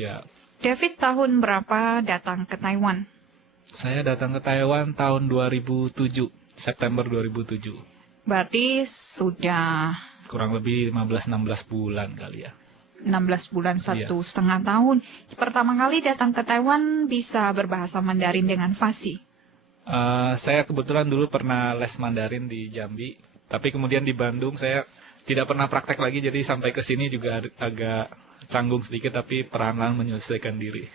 Iya. David tahun berapa datang ke Taiwan? Saya datang ke Taiwan tahun 2007, September 2007. Berarti sudah Kurang lebih 15-16 bulan kali ya. 16 bulan, Iya. 1,5 tahun. Pertama kali datang ke Taiwan bisa berbahasa Mandarin dengan fasih. Saya kebetulan dulu pernah les Mandarin di Jambi, tapi kemudian di Bandung saya tidak pernah praktek lagi, jadi sampai ke sini juga agak canggung sedikit, tapi perlahan-lahan menyelesaikan diri.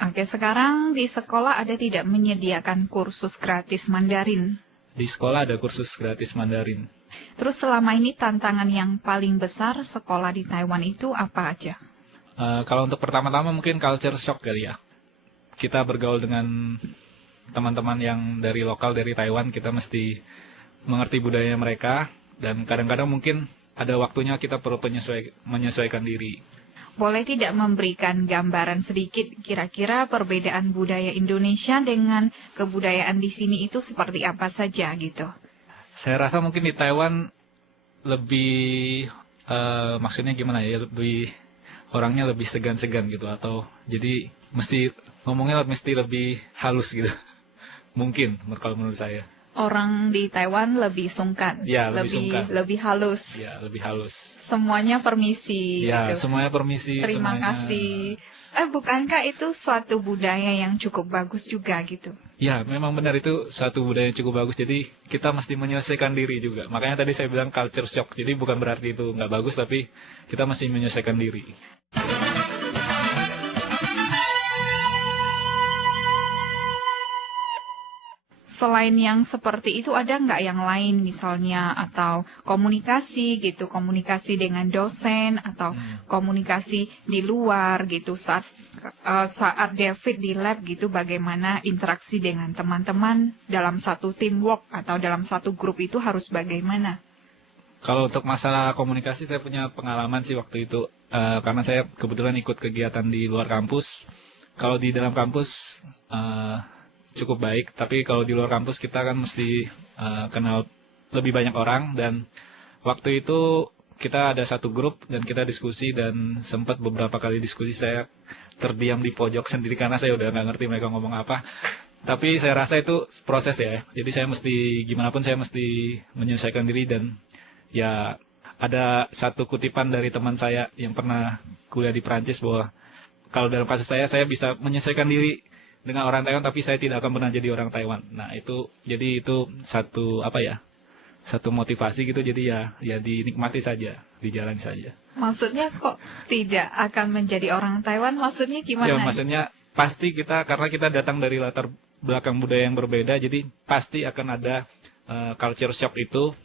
Oke, sekarang di sekolah ada tidak menyediakan kursus gratis Mandarin? Di sekolah ada kursus gratis Mandarin. Terus selama ini tantangan yang paling besar sekolah di Taiwan itu apa aja? Kalau untuk pertama-tama mungkin culture shock kali ya. Kita bergaul dengan teman-teman yang dari lokal, dari Taiwan, kita mesti mengerti budaya mereka, dan kadang-kadang mungkin ada waktunya kita perlu menyesuaikan diri. Boleh tidak memberikan gambaran sedikit kira-kira perbedaan budaya Indonesia dengan kebudayaan di sini itu seperti apa saja gitu? Saya rasa mungkin di Taiwan lebih, maksudnya gimana ya, lebih orangnya lebih segan-segan gitu, atau jadi ngomongnya mesti lebih halus gitu. Mungkin kalau menurut saya. Orang di Taiwan lebih sungkan, Ya, lebih sungkan. lebih halus. Ya, lebih halus. Semuanya permisi. Ya, gitu. semuanya permisi. Terima semuanya... kasih. Bukankah itu suatu budaya yang cukup bagus juga gitu? Ya, memang benar, itu suatu budaya yang cukup bagus. Jadi kita mesti menyelesaikan diri juga. Makanya tadi saya bilang culture shock. Jadi bukan berarti itu nggak bagus, tapi kita mesti menyelesaikan diri. Selain yang seperti itu ada nggak yang lain misalnya, atau komunikasi gitu, komunikasi dengan dosen atau komunikasi di luar gitu saat David di lab gitu, bagaimana interaksi dengan teman-teman dalam satu teamwork atau dalam satu grup itu harus bagaimana? Kalau untuk masalah komunikasi saya punya pengalaman sih waktu itu, karena saya kebetulan ikut kegiatan di luar kampus. Kalau di dalam kampus cukup baik, tapi kalau di luar kampus kita kan mesti kenal lebih banyak orang, dan waktu itu kita ada satu grup dan kita diskusi, dan sempat beberapa kali diskusi saya terdiam di pojok sendiri karena saya udah nggak ngerti mereka ngomong apa. Tapi saya rasa itu proses ya, jadi saya mesti gimana pun saya mesti menyelesaikan diri, dan ya ada satu kutipan dari teman saya yang pernah kuliah di Prancis bahwa kalau dalam kasus saya bisa menyelesaikan diri dengan orang Taiwan, tapi saya tidak akan pernah jadi orang Taiwan. Nah itu, jadi itu satu satu motivasi gitu. Jadi ya dinikmati saja, dijalani saja. Maksudnya kok tidak akan menjadi orang Taiwan? Maksudnya gimana? Ya maksudnya pasti kita, karena kita datang dari latar belakang budaya yang berbeda, jadi pasti akan ada culture shock itu.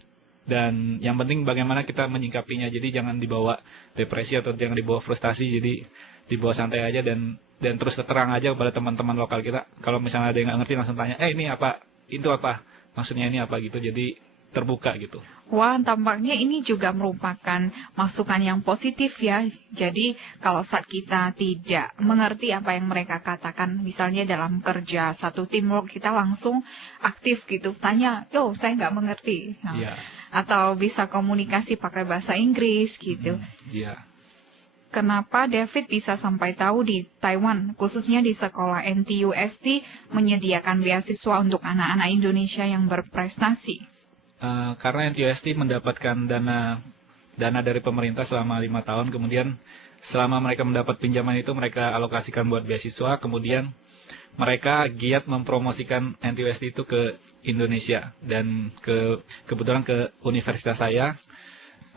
Dan yang penting bagaimana kita menyikapinya. Jadi jangan dibawa depresi atau jangan dibawa frustasi. Jadi dibawa santai aja, dan terus terang aja kepada teman-teman lokal kita. Kalau misalnya ada yang nggak ngerti langsung tanya, ini apa, itu apa, maksudnya ini apa gitu. Jadi terbuka gitu. Wah, tampaknya ini juga merupakan masukan yang positif ya. Jadi kalau saat kita tidak mengerti apa yang mereka katakan, misalnya dalam kerja satu teamwork, kita langsung aktif gitu. Tanya, saya nggak mengerti. Iya. Atau bisa komunikasi pakai bahasa Inggris gitu. Iya. Kenapa David bisa sampai tahu di Taiwan, khususnya di sekolah NTUST, menyediakan beasiswa untuk anak-anak Indonesia yang berprestasi? Karena NTUST mendapatkan dana dari pemerintah selama 5 tahun, kemudian selama mereka mendapat pinjaman itu mereka alokasikan buat beasiswa, kemudian mereka giat mempromosikan NTUST itu ke Indonesia, dan kebetulan ke universitas saya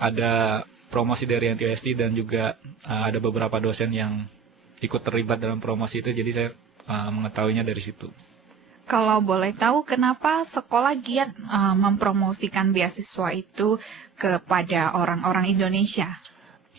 ada promosi dari NTUST, dan juga ada beberapa dosen yang ikut terlibat dalam promosi itu, jadi saya mengetahuinya dari situ. Kalau boleh tahu, kenapa sekolah giat mempromosikan beasiswa itu kepada orang-orang Indonesia?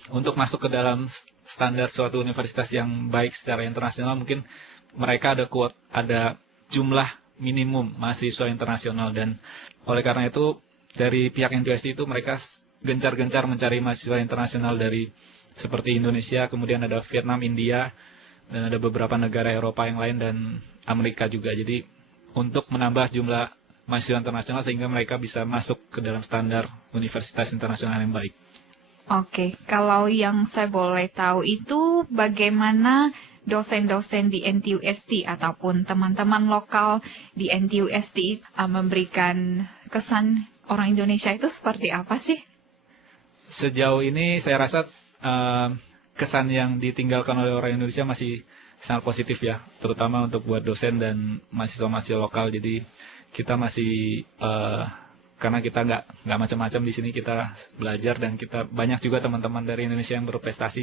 Untuk masuk ke dalam standar suatu universitas yang baik secara internasional, mungkin mereka ada jumlah minimum mahasiswa internasional, dan oleh karena itu dari pihak NTUST itu mereka gencar-gencar mencari mahasiswa internasional dari seperti Indonesia, kemudian ada Vietnam, India, dan ada beberapa negara Eropa yang lain, dan Amerika juga. Jadi untuk menambah jumlah mahasiswa internasional sehingga mereka bisa masuk ke dalam standar universitas internasional yang baik. Oke, kalau yang saya boleh tahu itu bagaimana dosen-dosen di NTUST ataupun teman-teman lokal di NTUST memberikan kesan orang Indonesia itu seperti apa sih? Sejauh ini saya rasa kesan yang ditinggalkan oleh orang Indonesia masih sangat positif ya, terutama untuk buat dosen dan mahasiswa-mahasiswa lokal. Jadi kita masih karena kita nggak macam-macam di sini, kita belajar dan kita banyak juga teman-teman dari Indonesia yang berprestasi.